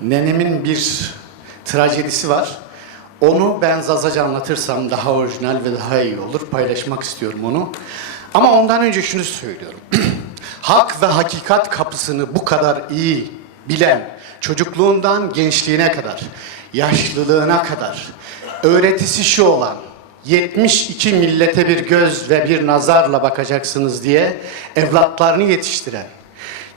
Nenemin bir trajedisi var. Onu ben Zazaca anlatırsam daha orijinal ve daha iyi olur. Paylaşmak istiyorum onu. Ama ondan önce şunu söylüyorum. Hak ve hakikat kapısını bu kadar iyi bilen, çocukluğundan gençliğine kadar, yaşlılığına kadar, öğretisi şu olan, 72 millete bir göz ve bir nazarla bakacaksınız diye evlatlarını yetiştiren,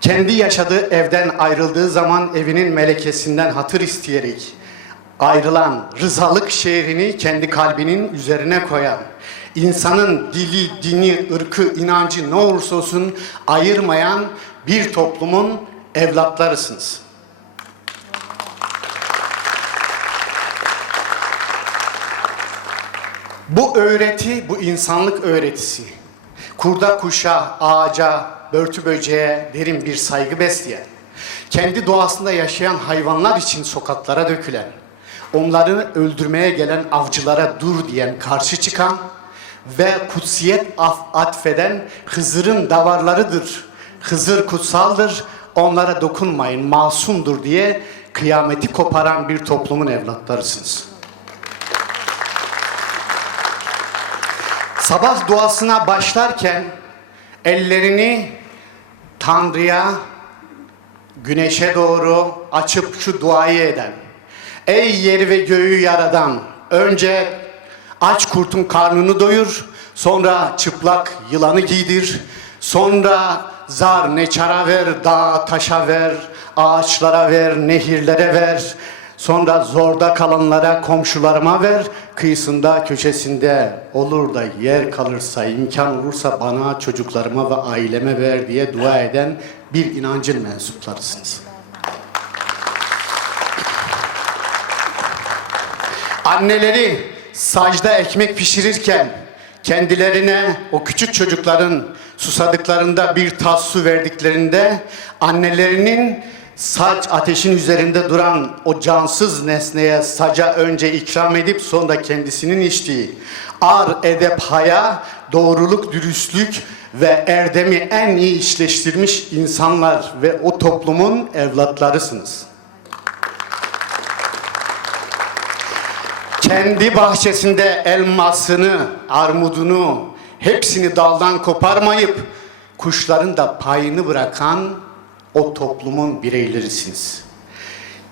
kendi yaşadığı evden ayrıldığı zaman evinin melekesinden hatır isteyerek ayrılan, rızalık şehrini kendi kalbinin üzerine koyan, insanın dili, dini, ırkı, inancı ne olursa olsun ayırmayan bir toplumun evlatlarısınız. Bu öğreti, bu insanlık öğretisi, kurda kuşa, ağaca, börtü böceğe derin bir saygı besleyen, kendi doğasında yaşayan hayvanlar için sokaklara dökülen, onları öldürmeye gelen avcılara dur diyen, karşı çıkan ve kutsiyet atfeden Hızır'ın davarlarıdır. Hızır kutsaldır, onlara dokunmayın, masumdur diye kıyameti koparan bir toplumun evlatlarısınız. Sabah duasına başlarken ellerini Tanrı'ya, güneşe doğru açıp şu duayı eden, ey yeri ve göğü yaradan, önce aç kurtun karnını doyur, sonra çıplak yılanı giydir, sonra zar neçara ver, dağa taşa ver, ağaçlara ver, nehirlere ver, sonra zorda kalanlara, komşularıma ver, kıyısında, köşesinde olur da yer kalırsa, imkan olursa bana, çocuklarıma ve aileme ver diye dua eden bir inancın mensuplarısınız. Anneleri sacda ekmek pişirirken kendilerine o küçük çocukların susadıklarında bir tas su verdiklerinde annelerinin sac ateşin üzerinde duran o cansız nesneye saca önce ikram edip sonra kendisinin içtiği ar, edep, haya, doğruluk, dürüstlük ve erdemi en iyi işleştirmiş insanlar ve o toplumun evlatlarısınız. Kendi bahçesinde elmasını, armudunu, hepsini daldan koparmayıp kuşların da payını bırakan o toplumun bireylerisiniz.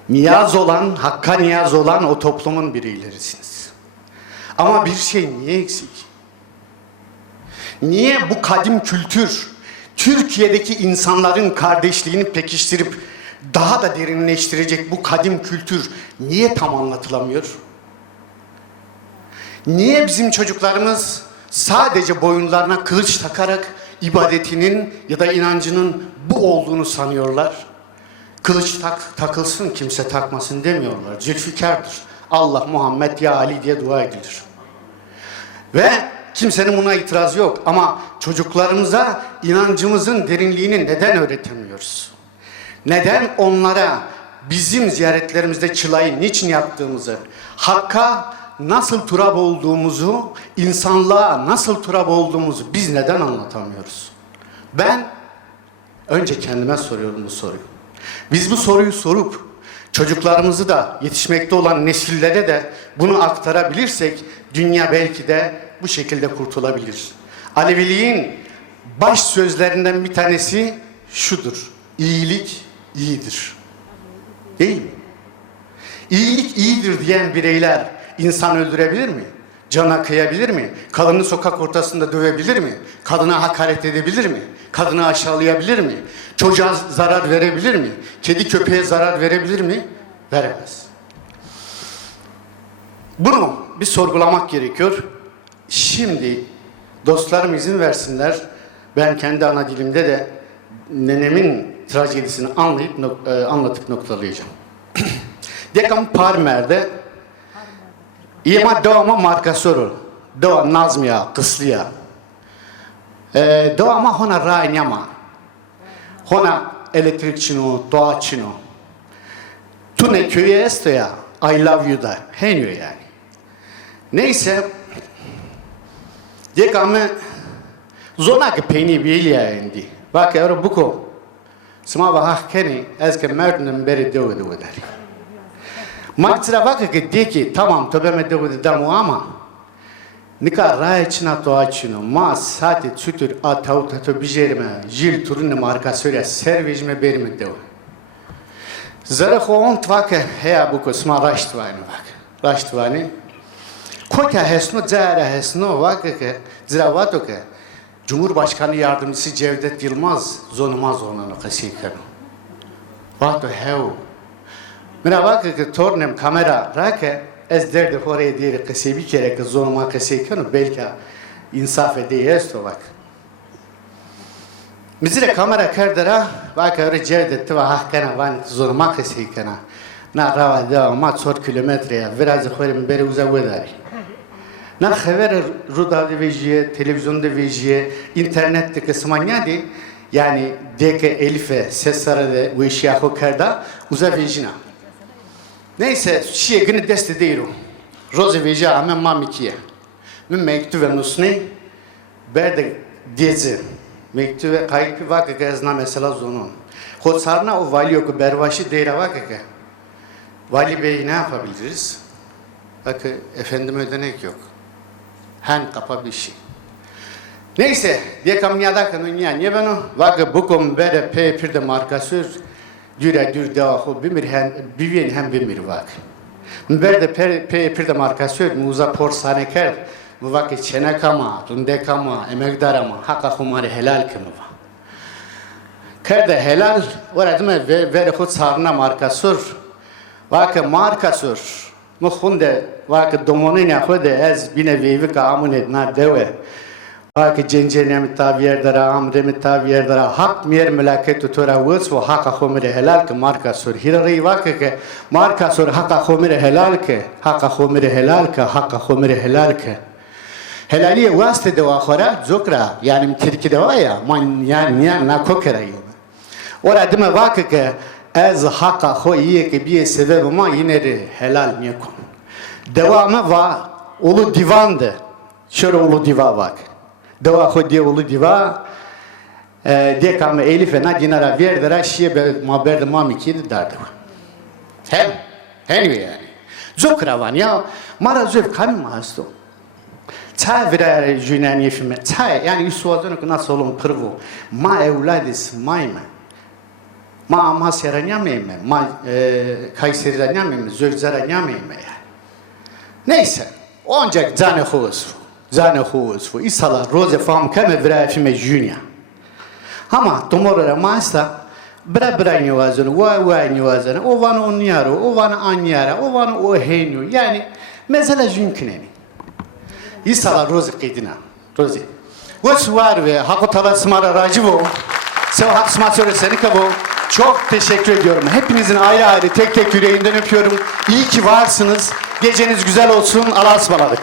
Niyaz olan, hakka niyaz olan o toplumun bireylerisiniz. Ama bir şey niye eksik? Niye bu kadim kültür Türkiye'deki insanların kardeşliğini pekiştirip daha da derinleştirecek bu kadim kültür niye tam anlatılamıyor? Niye bizim çocuklarımız sadece boyunlarına kılıç takarak ibadetinin ya da inancının bu olduğunu sanıyorlar? Kılıç takılsın, kimse takmasın demiyorlar. Zülfikar'dır. Allah, Muhammed, ya Ali diye dua edilir. Ve kimsenin buna itirazı yok. Ama çocuklarımıza inancımızın derinliğini neden öğretemiyoruz? Neden onlara bizim ziyaretlerimizde çılayı niçin yaptığımızı, Hakk'a nasıl turab olduğumuzu, insanlığa nasıl turab olduğumuzu biz neden anlatamıyoruz? Ben önce kendime soruyorum bu soruyu. Biz bu soruyu sorup çocuklarımızı da yetişmekte olan nesillere de bunu aktarabilirsek dünya belki de bu şekilde kurtulabilir. Aleviliğin baş sözlerinden bir tanesi şudur: İyilik iyidir. Değil mi? İyilik iyidir diyen bireyler İnsan öldürebilir mi? Cana kıyabilir mi? Kadını sokak ortasında dövebilir mi? Kadına hakaret edebilir mi? Kadını aşağılayabilir mi? Çocuğa zarar verebilir mi? Kedi köpeğe zarar verebilir mi? Veremez. Bunu bir sorgulamak gerekiyor. Şimdi dostlarım izin versinler. Ben kendi ana dilimde de nenemin trajedisini anlatıp noktalayacağım. Dekam Parmer'de İma doğama markasörü, doğa nazmiya, kıslıya. Doğama hona raynyama, hona elektrikçino, doğaçino. Tune köye estoya, I love you da, henüyor yani. Neyse, dekame zonak peni bilya indi. Bak yavrum buko, Sma va hakeni ez ke merdun beri devu devu der. Magtra vakı ki de ki tamam tobeme devu dedamu ama nika rayçına to açını ma saati çütür atav tato bijerime jil turun marka söyle servejme berime devu. Zara xo vakı heya bu ko sma raştvani vak. Raştvani Kota hesno zara hesno vakı ki ziravato ki Cumhurbaşkanı Yardımcısı Cevdet Yılmaz zonumaz onunu kasikan. Vato hev. Mera vakı ki tornem kamera rake ez derdi oraya diye kasibi kere ki zonuma kasikan belki insaf edeyes to vak. Mizire kamera kerdera vakı öyle Cevdet ve hakana van zonuma kasikana. Na rava devam 4 kilometreye biraz xorim beri uzavedari. Na haber ruda vejiye, televizyonda vejiye, internette kısmanyadi yani deke elife sesarade bu işi yahu kerda uza vejina. Neyse şiye günü deste değilim. Roze veja ama mamikiye. Min mektuve nusni berde dizi. Mektuve kayıp vakı gezna mesela zonun. Hod sarna o vali yoku bervaşı deyra vakı. Vali Bey ne yapabiliriz? Bakın efendim ödenek yok. Han kapa bir şey. Neyse, diye kamyada kanınya niye bana vakı bukum bere pe de markasör düre dür devahu bimir hem bimir vak. Berde pe de markasör muza porsane ker bu vakit çene kama, runde kama, emekdar ama hakka humari helal kımı va. Kerde helal oradıma vere khud sarna markasör vakı markasör Muhunde vakit domonin yahude ez bine vevi ka amunet na deve vakit cencene mi tabiyer dara amre mi tabiyer dara hak miyer melaket tutora vus ve hak khomire helal ke marka sur hirari vakit ke marka sur hak khomire helal ke hak khomire helal ke hak khomire helal ke helaliye vaste de akhira zokra yani Türkiye'de var ya man yani na kokerayım ora deme vakit ke Ez haka xoyiye ki bir sebep ama yine de helal miyekun. Devamı var, ulu divandı. Şöyle ulu diva bak. Deva xo diye ulu diva, diye kamme Elif'e na dinara verdira şiye be maberde mamikiydi derdi. Hem yani. Zokravan ya, mara zöv kami mahasto. Çay virer jünen yefime, çay yani üsuvadını ki nasıl olun kırvu. Ma evladis mayme. Ma Amasya'ya nyameyme, ma Kayseri'ye nyameyme, Zölzer'e nyameyme yani. Neyse, ancak zane huvuzfu, isala roze fam keme vrafime jünya. Ama tomorora masa, bra nyuvazını, vay nyuvazını, o vana onyaro, o vana anyara, o vana o henyo, yani mesela jünküneni. İsala roze kıydına, roze. Vos var ve hakutala smara racivo, sev hak smasörü seni kabo. Çok teşekkür ediyorum. Hepinizin ayrı ayrı tek tek yüreğinden öpüyorum. İyi ki varsınız. Geceniz güzel olsun. Allah'a ısmarladık.